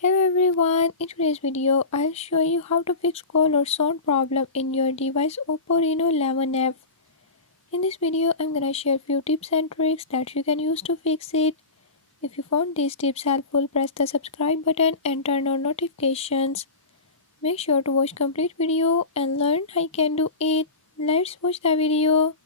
Hello everyone, in today's video I'll show you how to fix call or sound problem in your device Oppo Reno 11F. In this video I'm gonna share few tips and tricks that you can use to fix it. If you found these tips helpful, press the subscribe button and turn on notifications. Make sure to watch complete video and learn how you can do it. Let's watch the video.